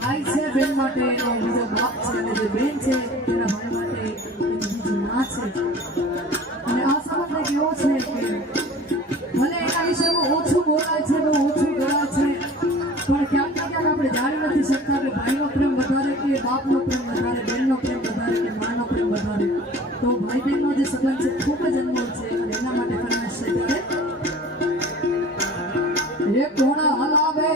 ભાઈ છે બેન માટે એનો બીજો બાપ છે અને જે બેન છે તેના ભાઈ માટે બીજી ના છે અને આ સમાજને કેવો છે કે ભલે એના વિષયમાં ઓછું બોલાય છે બહુ ઓછું બોલાય છે પણ ક્યાંક ને ક્યાંક આપણે જાણી નથી શકતા કે ભાઈનો પ્રેમ વધારે કે બાપનો પ્રેમ વધારે બેનનો પ્રેમ વધારે કે માનો પ્રેમ વધારે તો ભાઈ બહેનનો જે સંબંધ છે ખૂબ જ અનમોલ છે અને એના માટે ફરમાઈશ છે ત્યારે એ કોણા હલાવે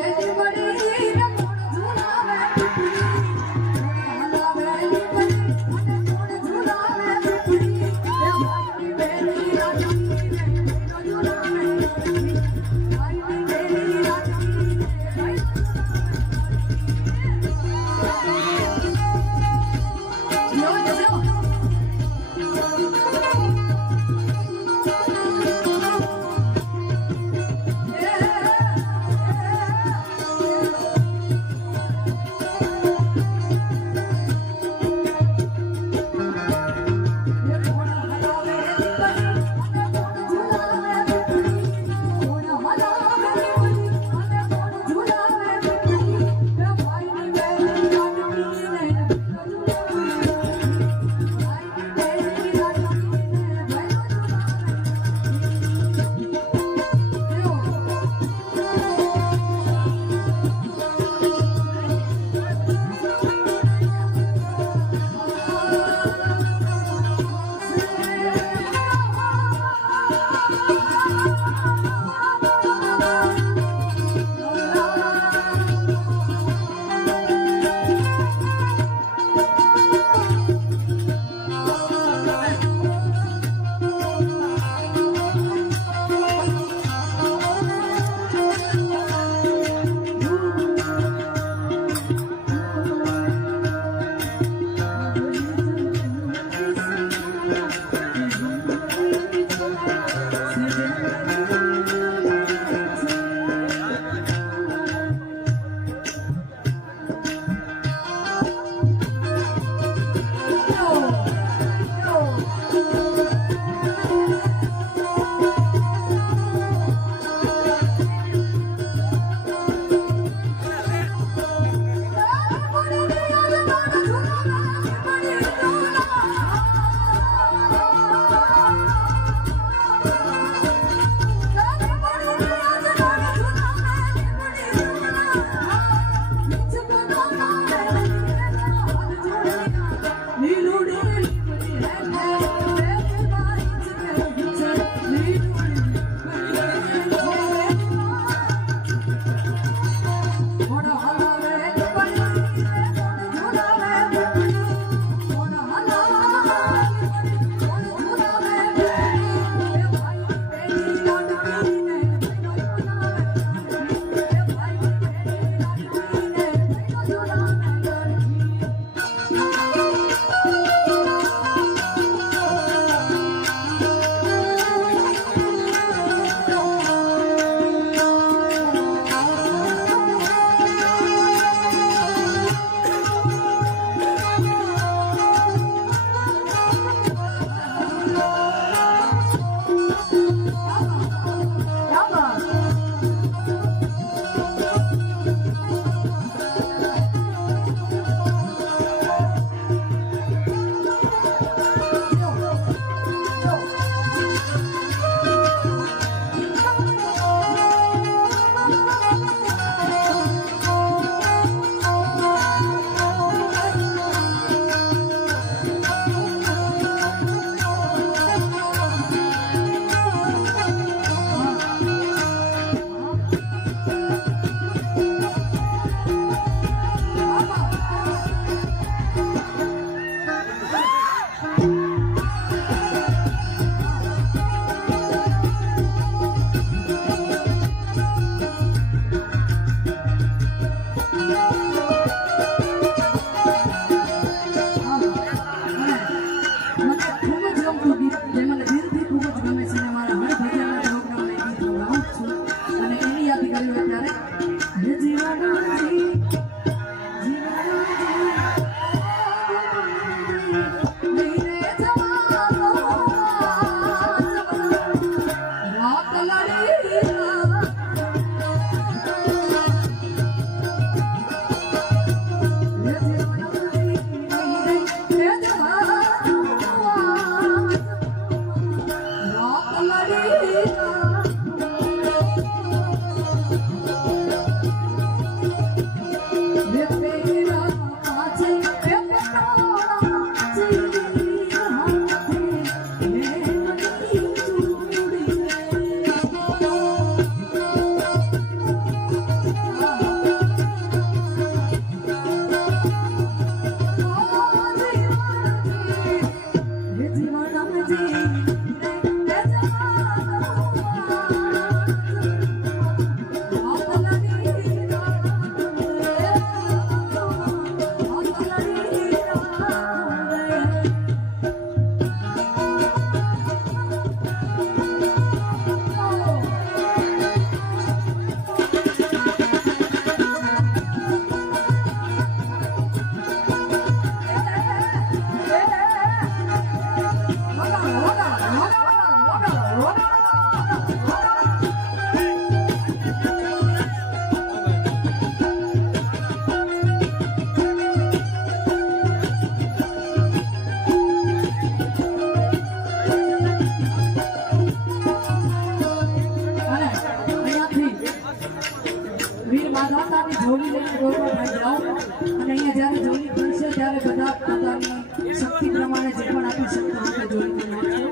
શક્તિ પ્રમાણે જે પણ આપી શકતો આપણે જોડી નાખજો.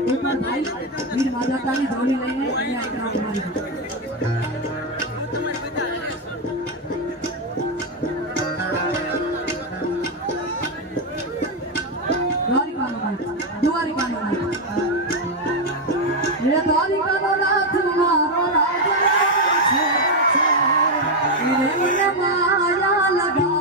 કોઈ પણ ભાઈ વીર માધાતાની જોડી લઈને અહીંયા આવવાની દ્વારિકાનો નાથ મારો રાજા છે માયા લગાવી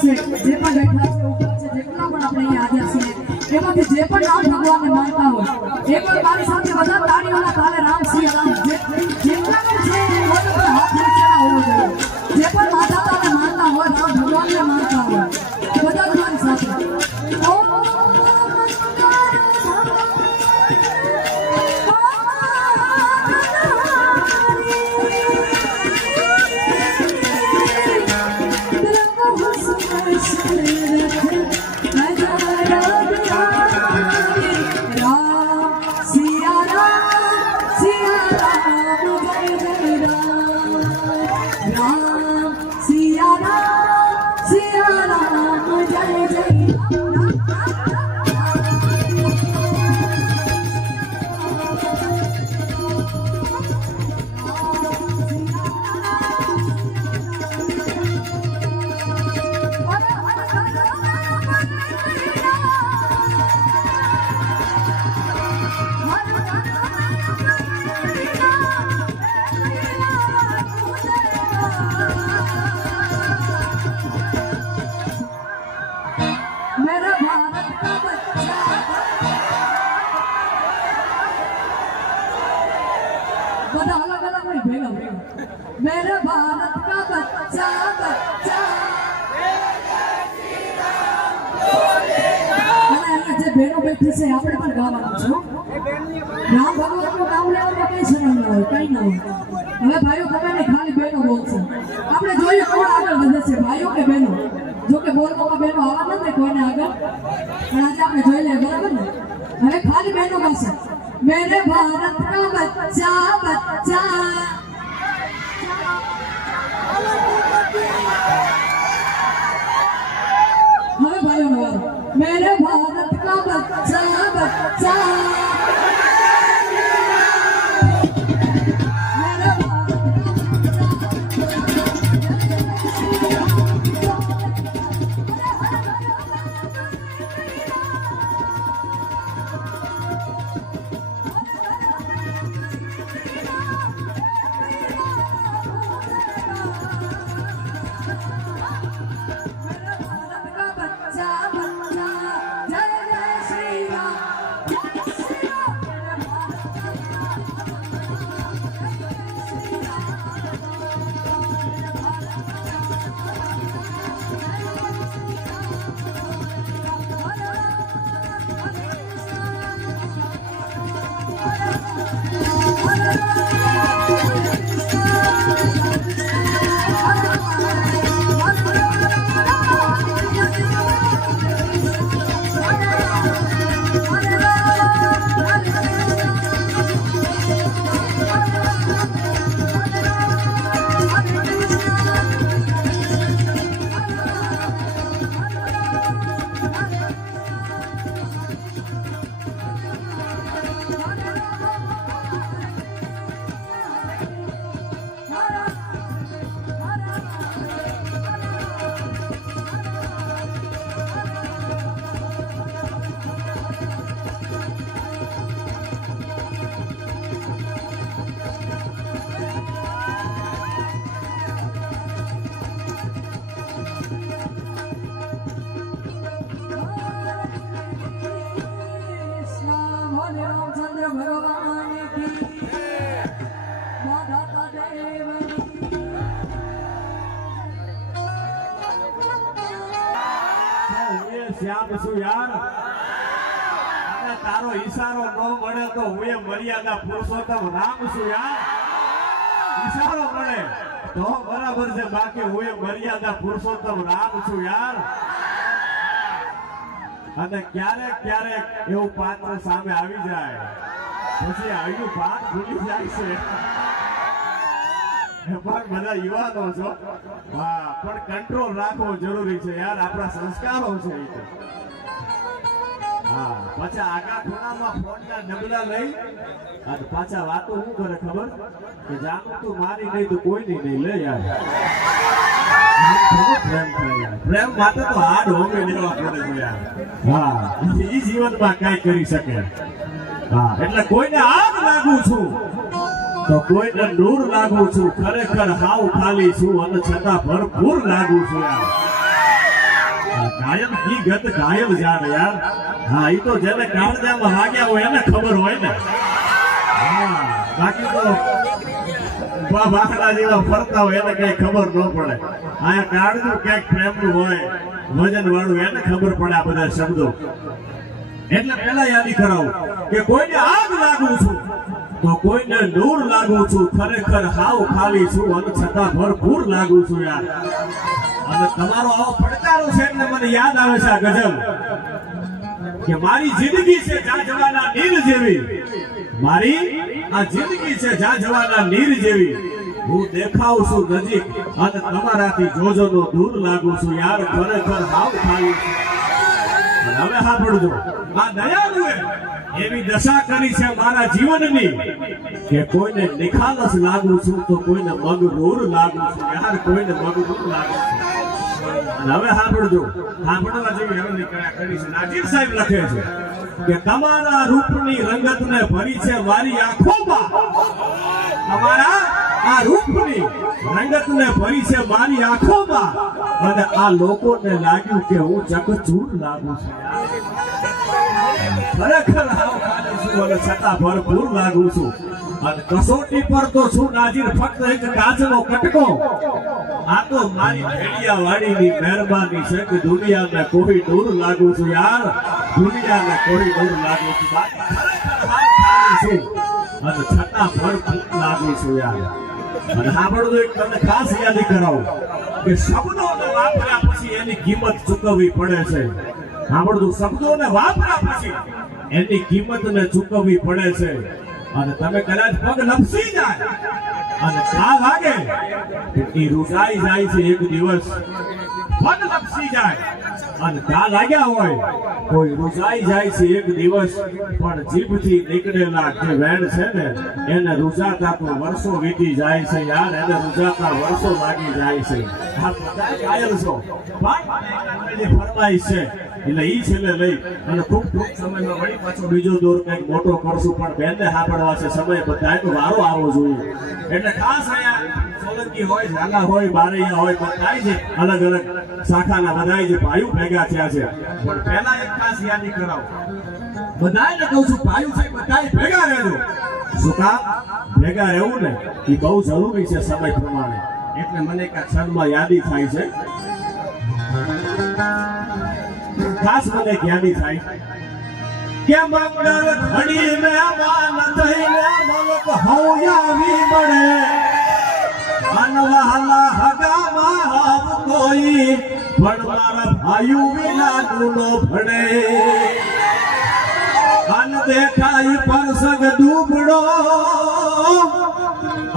છે જે પણ બેઠા છે ઊભા છે જેટલા પણ આપણે અહીંયા હાજર છીએ એમાંથી જે પણ રામ ભગવાનને માનતા હોય એકવાર મારી સાથે બધા તાળીઓના તાલે રામ સિંહ રામ જેટલા પણ છે એ લોકો પર હાથ નીચેના હોવો જોઈએ જે પણ માતા પિતાને માનતા હોય રામ ભગવાનને માનતા હોય બધા જ મારી સાથે मेरे भारत का बच्चा बच्चा જે બહેનો બેઠી છે આપણે પણ ગાવાનું છે રામ ભગવાનનું નામ લેવામાં કઈ શરમ ના હોય કઈ ના હોય હવે ભાઈઓ તમે ને ખાલી બહેનો બોલશે આપણે જોઈએ કોણ આગળ વધે છે ભાઈઓ કે બહેનો જો કે બોલવામાં બહેનો આવવા નથી કોઈને આગળ પણ આજે આપણે જોઈ લઈએ બરાબર ને હવે ખાલી બહેનો ગાશે मेरे भारत का बच्चा बच्चा हमें भाइयों ने मेरे भारत का बच्चा बच्चा શ્યામ છું યાર અને તારો ઈશારો ન મળે તો હું એ મર્યાદા પુરુષોત્તમ રામ છું યાર ઈશારો મળે તો બરાબર છે બાકી હું એ મર્યાદા પુરુષોત્તમ રામ છું યાર અને ક્યારેક ક્યારેક એવું પાત્ર સામે આવી જાય પછી આવ્યું વાત ભૂલી જાય છે બધા યુવાનો છો હા પણ કંટ્રોલ રાખવો જરૂરી છે યાર આપણા સંસ્કારો છે હા પાછા આગા ખૂણામાં ફોનના ડબલા લઈ અને પાછા વાતો શું કરે ખબર કે જાણું તું મારી નહીં તો કોઈની નહીં લે યાર પ્રેમ માટે તો હાડ હોમે લેવા પડે છે યાર હા એ જીવનમાં કઈ કરી શકે હા એટલે કોઈને આગ લાગુ છું તો કોઈને નૂર લાગુ છું ખરેખર હાવ ખાલી છું અને છતાં ભરપૂર લાગુ છું યાર કાયમ કી ગત કાયમ જાણ યાર. હા ઈ તો જેને કાળજામાં લાગ્યા હોય એને ખબર હોય ને. હા બાકી તો ઊભા ભાખડા જેવા ફરતા હોય એને કઈ ખબર ન પડે. આ કાળજું ક્યાંક પ્રેમનું હોય વજન વાળું એને ખબર પડે આ બધા શબ્દો. એટલે પેલા યાદી કરાવું કે કોઈને આગ લાગુ છું તો કોઈને નૂર લાગુ છું. ખરેખર હાવ ખાલી છું અને છતાં ભરપૂર લાગુ છું યાર. અને તમારો આવો પડકારો છે એટલે મને યાદ આવે છે આ ગઝલ કે મારી જિંદગી છે જા જવાના નીર જેવી. મારી આ જિંદગી છે જા જવાના નીર જેવી. હું દેખાઉં છું નજીક અને તમારાથી જોજો નો દૂર લાગુ છું યાર. ખરેખર હાવ ખાલી છું. હવે સાંભળજો આ દયાળુએ એવી દશા કરી છે મારા જીવનની કે કોઈને નિખાલસ લાગુ છું તો કોઈને મગરૂર લાગુ છું યાર. કોઈને મગરૂર લાગુ છું. અને હવે સાંભળજો સાંભળવા જેવી હવે કરી છે. નાજીર સાહેબ લખે છે કે તમારા રૂપની રંગતને ભરી છે મારી આંખોમાં. તમારા આ રૂપની રંગતને ભરી છે મારી આંખોમાં અને આ લોકોને લાગ્યું કે હું ચકચૂર લાગુ છું. ખરેખર હાવ ખાલી છું અને છતાં ભરપૂર લાગુ છું. અને કસોટી પર તો છું નાજીર ફક્ત એક કાચનો કટકો. આ તો મારી ભેડિયા વાડીની મહેરબાની છે કે દુનિયાને કોઈ દૂર લાગુ છું યાર. દુનિયાને કોઈ દૂર લાગુ છું. બાકી ખરેખર હાવ ખાલી છું અને છતાં ભરપૂર લાગુ છું યાર. અને સાંભળો એક તમને ખાસ યાદી કરાવું કે શબ્દોને વાપર્યા પછી એની કિંમત ચૂકવવી પડે છે. સાંભળજો શબ્દોને વાપર્યા પછી એની કિંમતને ચૂકવવી પડે છે. અને તમે કદાચ પગ લપસી જાય અને ઘા વાગે એ રૂસાઈ જાય છે એક દિવસ. પગ લપસી જાય અને ઘા લાગ્યા હોય કોઈ રૂસાઈ જાય છે એક દિવસ. પણ જીભથી નીકળેલા જે વેણ છે ને એને રૂસાતા તો વર્ષો વીતી જાય છે યાર. એને રૂસાતા વર્ષો લાગી જાય છે. આ બધા ઘાયલ છો પણ જે ફરમાઈશ છે એટલે ઈ છેલ્લે લઈ અને ખૂબ ટૂંક સમયમાં વળી પાછો બીજો દોર કંઈક મોટો કરશું. પણ બેનને સાંભળવા છે સમય બધાય તો વારો આવવો જોઈએ. એટલે ખાસ અહીંયા સોલંકી હોય ઝાલા હોય બારૈયા હોય બધાય છે અલગ અલગ શાખાના બધાય જે ભાઈઓ ભેગા થયા છે. પણ પહેલા એક ખાસ યાદી કરાવો બધાયને કહું છું ભાઈઓ છે બધાય ભેગા રહેજો. શું કામ ભેગા રહેવું ને એ બહુ જરૂરી છે સમય પ્રમાણે. એટલે મને એક ક્ષણમાં યાદી થાય છે. ખાસ મને યાદી થાય કે મંગળ ઘડી મહેમાન થઈને મલક હોયાવી મળે. અનવાલા હગામાં આવ કોઈ પણ મારા ભાઈઓ વિના નો ભણે. અન દેખાય પરસંગ દુબળો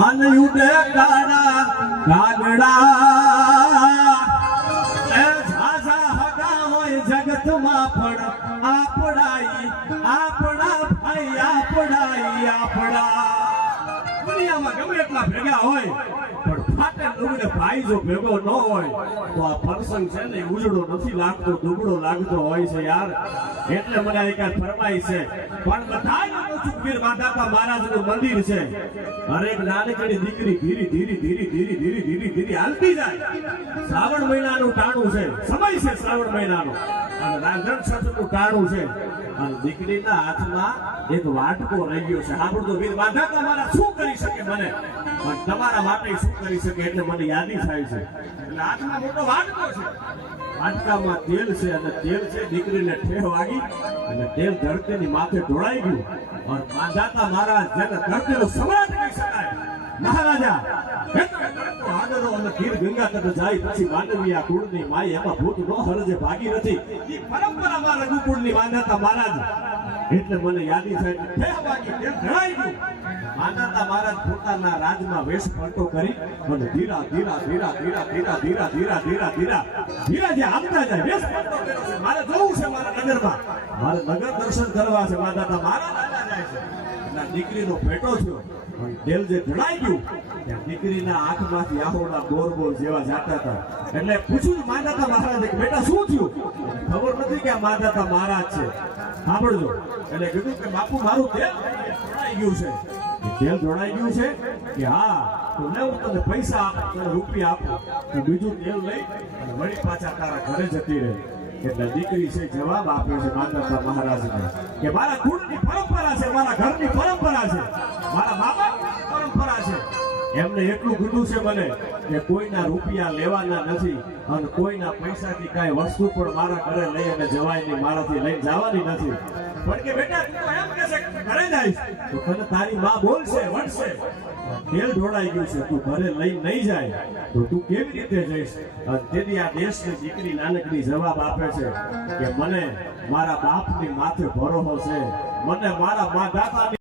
અન યુડે કાળા કાગડા. જગતમાં પણ આપણા ભાઈ આપણા. દુનિયામાં ગમે એટલા ભેગા હોય પણ ફાટે ડુબડે ભાઈ જો ભેગો ન હોય તો આ પ્રસંગ છે ને ઉજળો નથી લાગતો, દુબળો લાગતો હોય છે યાર. એટલે મને એક ફરમાઈ છે પણ બધાય ચુકવીર માધાતા મહારાજનું મંદિર છે. હરેક નાનકડી દીકરી ધીરી ધીરી ધીરી ધીરી ધીરી ધીરી ધીરી હાલતી જાય. શ્રાવણ મહિનાનું ટાણું છે, સમય છે શ્રાવણ મહિનાનો અને રાંધણ છઠનું ટાણું છે. અને દીકરીના હાથમાં એક વાટકો રહી ગયો છે. સાંભળતો વીર માધાતા મારા શું કરી શકે મને પણ તમારા માટે શું કરી શકે એટલે મને યાદી થાય છે. એટલે હાથમાં મોટો વાટકો છે, વાટકામાં તેલ છે અને તેલ છે દીકરીને ઠેહ વાગી અને તેલ ધરતીની માથે ઢોળાઈ ગયું. અને માધાતા મહારાજ જેને ધરતીનો સમ્રાટ કહી શકાય મહારાજા આગળ અને ગીર ગંગા તટ જાય પછી માનવી આ કુળની માય એમાં ભૂત નો હરજે ભાગી નથી. એ પરંપરામાં રઘુકુળની માધાતા મહારાજ એટલે મને યાદી થાય ઠેહ વાગી તેલ ઢળાઈ ગયું. માધાતા મહારાજ પોતાના રાજમાં વેશ પલટો કરી અને ધીરા ધીરા ધીરા ધીરા ધીરા ધીરા ધીરા ધીરા ધીરા ધીરા જે આપતા જાય વેશ પલટો કર્યો છે. મારે જવું છે મારા નગરમાં, મારે નગર દર્શન કરવા છે. માધાતા મહારાજ આવતા જાય છે. એટલે દીકરીનો ભેટો થયો પણ તેલ જે ઢળાઈ ગયું ત્યાં દીકરીના આંખમાંથી આહોડા બોર જેવા જાતા હતા. એટલે પૂછ્યું માધાતા મહારાજે કે બેટા શું થયું? ખબર નથી કે આ માધાતા મહારાજ છે. સાંભળજો એટલે કીધું કે બાપુ મારું તેલ ઢોળાઈ ગયું છે. તેલ ઢોળાઈ ગયું છે કે હા તો લે હું તને પૈસા આપું, તને રૂપિયા આપું, તું બીજું તેલ લઈ અને વળી પાછા તારા ઘરે જતી રહે. એટલે દીકરી છે જવાબ આપે છે માંગતા મહારાજને કે મારા કુળની પરંપરા છે, મારા ઘરની પરંપરા છે, મારા મા બાપની પરંપરા છે. એમને એટલું કીધું છે મને કે કોઈના રૂપિયા લેવાના નથી અને કોઈના પૈસાથી કાંઈ વસ્તુ પણ મારા ઘરે લઈ અને જવાય નહીં, મારાથી લઈને જવાની નથી. પણ કે બેટા તું તો એમ કહે છે કે ઘરે જઈશ તો તને તારી માં બોલશે, વળશે, તેલ ઢોળાઈ ગયું છે, તું ઘરે લઈ નહીં જાય તો તું કેવી રીતે જઈશ? અને તેથી આ દેશની દીકરી નાનકડી જવાબ આપે છે કે મને મારા બાપની માથે ભરોસો છે, મને મારા મા દાતાની